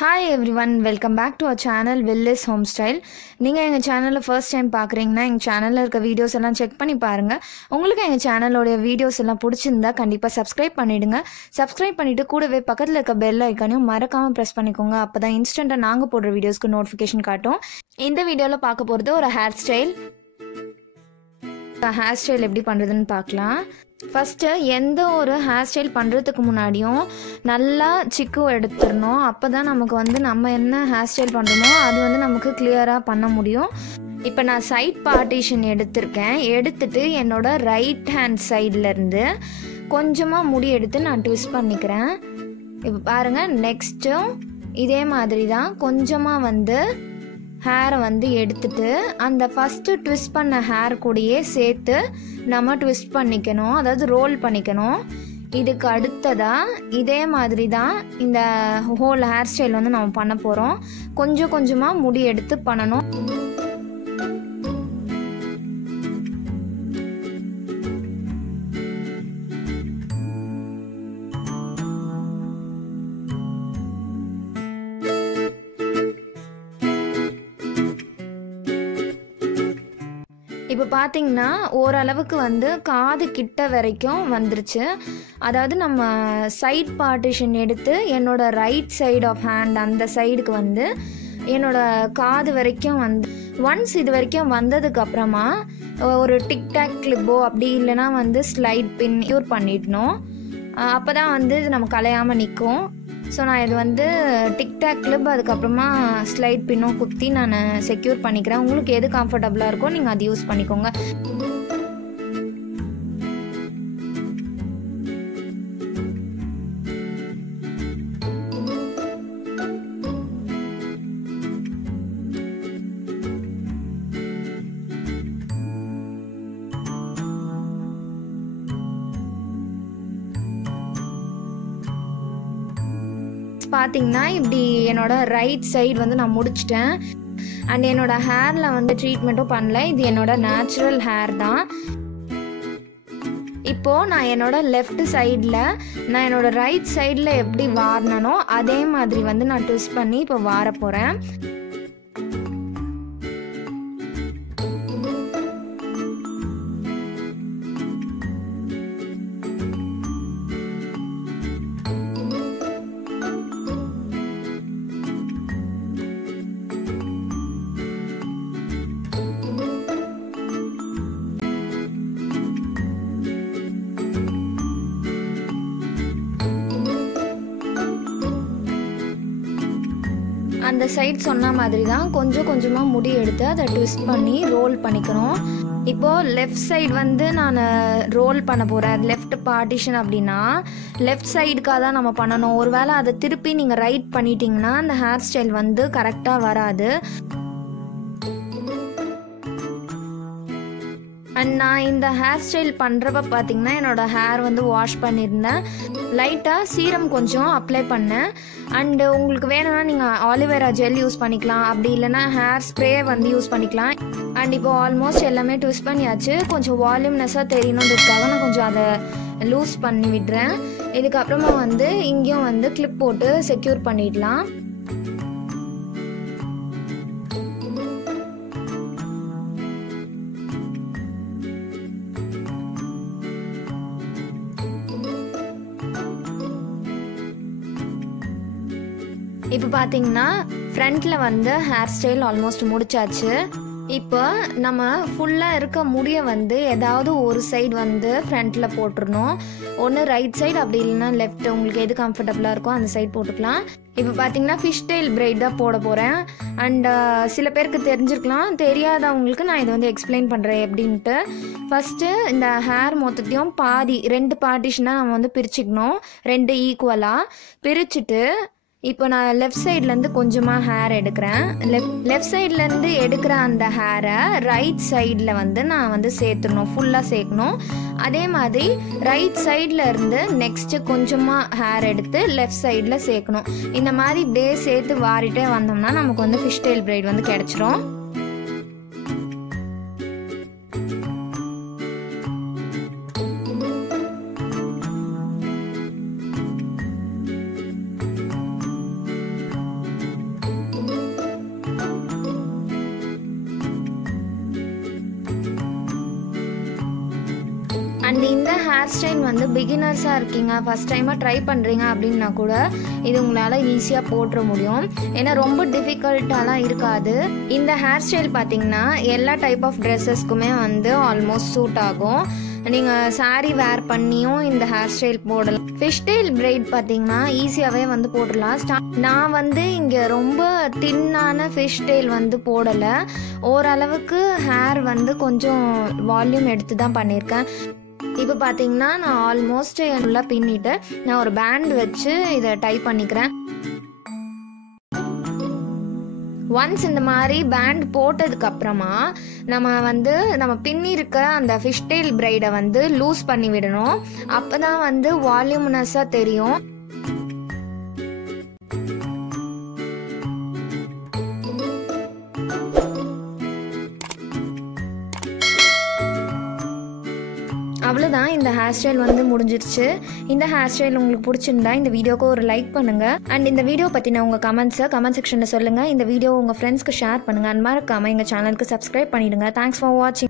Hi everyone, welcome back to our channel Willis Homestyle. நீங்க எங்க சேனலை ஃபர்ஸ்ட் டைம் பார்க்குறீங்கன்னா எங்க சேனல்ல இருக்க வீடியோஸ் எல்லாம் செக் பண்ணி பாருங்க. உங்களுக்கு எங்க சேனலோட வீடியோஸ் எல்லாம் பிடிச்சிருந்தா கண்டிப்பா சப்ஸ்கிரைப் பண்ணிடுங்க. சப்ஸ்கிரைப் பண்ணிட்டு கூடவே பக்கத்துல இருக்க பெல் ஐகானையும் மறக்காம பிரஸ் பண்ணிக்கோங்க. அப்பதான் இன்ஸ்டன்ட்டா நாங்க போடுற வீடியோஸ்க்கு நோட்டிஃபிகேஷன் காட்டும். இந்த வீடியோல பார்க்க போறது ஒரு ஹேர் ஸ்டைல். ஹேர் ஸ்டைல் எப்படி பண்றதுன்னு பார்க்கலாம். ஃபஸ்ட்டு எந்த ஒரு ஹேர் ஸ்டைல் பண்ணுறதுக்கு முன்னாடியும் நல்லா சிக்கு எடுத்துடணும். அப்போ தான் நமக்கு நம்ம என்ன ஹேர் ஸ்டைல் பண்ணுறோமோ அது நமக்கு கிளியராக பண்ண முடியும். இப்போ நான் சைட் பார்ட்டிஷன் எடுத்துட்டு என்னோட ரைட் ஹேண்ட் சைட்லேருந்து கொஞ்சமாக முடி எடுத்து நான் ட்விஸ்ட் பண்ணிக்கிறேன். இப்போ பாருங்கள், நெக்ஸ்ட்டும் இதே மாதிரி தான் கொஞ்சமாக ஹேரை எடுத்துட்டு அந்த ஃபஸ்ட்டு ட்விஸ்ட் பண்ண ஹேர் கூடயே சேர்த்து நம்ம ட்விஸ்ட் பண்ணிக்கணும், அதாவது ரோல் பண்ணிக்கணும். இதுக்கு அடுத்ததாக இதே மாதிரி தான் இந்த ஹோல் ஹேர் ஸ்டைல் நம்ம பண்ண போகிறோம். கொஞ்சம் கொஞ்சமாக முடி எடுத்து பண்ணணும். இப்போ பார்த்தீங்கன்னா ஓரளவுக்கு காது கிட்ட வரைக்கும் வந்துருச்சு. அதாவது நம்ம சைட் பார்ட்டிஷன் எடுத்து என்னோட ரைட் சைடு ஆஃப் ஹேண்ட் அந்த சைடுக்கு என்னோட காது வரைக்கும் ஒன்ஸ் இது வரைக்கும் வந்ததுக்கு அப்புறமா ஒரு டிக்டாக் கிளிப்போ அப்படி இல்லைன்னா ஸ்லைட் பின் யூர் பண்ணிடணும். அப்போ தான் நம்ம கலையாமல் நிற்கும். ஸோ நான் இது டிக்டாக் கிளிப் அதுக்கப்புறமா ஸ்லைட் பின்னும் குத்தி நான் செக்யூர் பண்ணிக்கிறேன். உங்களுக்கு எது கம்ஃபர்டபுளாக இருக்கோ நீங்கள் அது யூஸ் பண்ணிக்கோங்க. பார்த்தீங்கன்னா இப்படி என்னோட ரைட் சைடு நான் முடிச்சிட்டேன். அண்ட் என்னோட ஹேரில் ட்ரீட்மெண்ட்டும் பண்ணல. இது என்னோட நேச்சுரல் ஹேர் தான். இப்போது நான் என்னோட லெஃப்ட் சைடில் நான் என்னோட ரைட் சைடில் எப்படி வாரினனோ அதே மாதிரி நான் ட்விஸ்ட் பண்ணி இப்போ வார போகிறேன். அந்த சைட் சொன்ன மாதிரி தான் கொஞ்சம் கொஞ்சமாக முடி எடுத்து அதை ட்விஸ்ட் பண்ணி ரோல் பண்ணிக்கணும். இப்போது லெஃப்ட் சைடு நான் ரோல் பண்ண போகிறேன். லெஃப்ட் பார்ட்டிஷன் அப்படின்னா லெஃப்ட் சைடுக்காக தான் நம்ம பண்ணணும். ஒருவேளை அதை திருப்பி நீங்கள் ரைட் பண்ணிட்டீங்கன்னா அந்த ஹேர் ஸ்டைல் கரெக்டாக வராது. அண்ட் நான் இந்த ஹேர் ஸ்டைல் பண்ணுறப்ப பார்த்தீங்கன்னா என்னோடய ஹேர் வாஷ் பண்ணியிருந்தேன். லைட்டாக சீரம் கொஞ்சம் அப்ளை பண்ணேன். அண்டு உங்களுக்கு வேணும்னா நீங்கள் ஆலிவேரா ஜெல் யூஸ் பண்ணிக்கலாம், அப்படி இல்லைன்னா ஹேர் ஸ்ப்ரே யூஸ் பண்ணிக்கலாம். அண்ட் இப்போ ஆல்மோஸ்ட் எல்லாமே ட்விஸ்ட் பண்ணியாச்சு. கொஞ்சம் வால்யூம்னஸாக தெரியணுன்றதுக்காக நான் கொஞ்சம் அதை லூஸ் பண்ணி விடுறேன். இதுக்கப்புறமா இங்கேயும் கிளிப் போட்டு செக்யூர் பண்ணிடலாம். இப்போ பார்த்தீங்கன்னா ஃப்ரண்ட்டில் ஹேர் ஸ்டைல் ஆல்மோஸ்ட் முடிச்சாச்சு. இப்போ நம்ம ஃபுல்லாக இருக்க முடிய ஏதாவது ஒரு சைடு ஃப்ரண்ட்டில் போட்டுருணும். ஒன்று ரைட் சைடு அப்படி இல்லைன்னா லெஃப்ட், உங்களுக்கு எது கம்ஃபர்டபுளாக இருக்கோ அந்த சைடு போட்டுக்கலாம். இப்போ பார்த்தீங்கன்னா ஃபிஷ் டெயில் பிரைட் தான் போட போகிறேன். அண்ட் சில பேருக்கு தெரிஞ்சிருக்கலாம், தெரியாதவங்களுக்கு நான் இது எக்ஸ்பிளைன் பண்ணுறேன் எப்படின்ட்டு. ஃபஸ்ட்டு இந்த ஹேர் மொத்தத்தையும் ரெண்டு பார்ட்டிஷனாக நம்ம பிரிச்சுக்கணும், ரெண்டு ஈக்குவலாக பிரிச்சுட்டு இப்போ நான் லெஃப்ட் சைட்லேருந்து கொஞ்சமாக ஹேர் எடுக்கிறேன். லெஃப்ட் சைட்லேருந்து எடுக்கிற அந்த ஹேரை ரைட் சைடில் நான் சேர்த்துடணும், ஃபுல்லாக சேர்க்கணும். அதே மாதிரி ரைட் சைடில் இருந்து நெக்ஸ்ட்டு கொஞ்சமாக ஹேர் எடுத்து லெஃப்ட் சைடில் சேர்க்கணும். இந்த மாதிரி இப்படியே சேர்த்து வாரிட்டே வந்தோம்னா நமக்கு ஃபிஷ் டெயில் பிரைட் கிடச்சிரும். ஹேர் ஸ்டைல் வந்து பிகினர்ஸாக இருக்கீங்க, ஃபஸ்ட் டைமாக ட்ரை பண்ணுறீங்க அப்படின்னா கூட இது உங்களால் ஈஸியாக போட்டுற முடியும். ஏன்னா ரொம்ப டிஃபிகல்ட்டாலாம் இருக்காது. இந்த ஹேர் ஸ்டைல் பார்த்திங்கன்னா எல்லா டைப் ஆஃப் ட்ரெஸ்ஸஸ்க்குமே வந்து ஆல்மோஸ்ட் சூட் ஆகும். நீங்கள் சாரீ வேர் பண்ணியும் இந்த ஹேர் ஸ்டைல் போடலாம். ஃபிஷ் டெயில் பிரைட் பார்த்தீங்கன்னா ஈஸியாகவே வந்து போடலாம். நான் வந்து இங்கே ரொம்ப தின்னான ஃபிஷ் டெயில் வந்து போடலை. ஓரளவுக்கு ஹேர் வந்து கொஞ்சம் வால்யூம் எடுத்து தான் பண்ணியிருக்கேன். இப்போ பார்த்தீங்கன்னா நான் ஆல்மோஸ்ட் ஃபுல்லாக பின்னிட்டு நான் ஒரு பேண்ட் வச்சு இதை டை பண்ணிக்கிறேன். ஒன்ஸ் இந்த மாதிரி பேண்ட் போட்டதுக்கப்புறமா நம்ம பின்னிருக்க அந்த ஃபிஷ் டெயில் பிரைடை வந்து லூஸ் பண்ணி விடணும். அப்போ தான் வந்து வால்யூமினஸாக தெரியும். அவ்வளோதான், இந்த ஹேர் ஸ்டைல் வந்து முடிஞ்சிருச்சு. இந்த ஹேர் ஸ்டைல் உங்களுக்கு பிடிச்சிருந்தா இந்த வீடியோக்கு ஒரு லைக் பண்ணுங்கள். அண்ட் இந்த வீடியோ பற்றின உங்கள் கமெண்ட்ஸை கமெண்ட் செக்ஷனில் சொல்லுங்கள். இந்த வீடியோ உங்கள் ஃப்ரெண்ட்ஸ்க்கு ஷேர் பண்ணுங்கள். அண்ட் மறக்காமல் எங்கள் சேனலுக்கு சப்ஸ்கிரைப் பண்ணிவிடுங்க. தேங்க்ஸ் ஃபார் வாட்சிங்.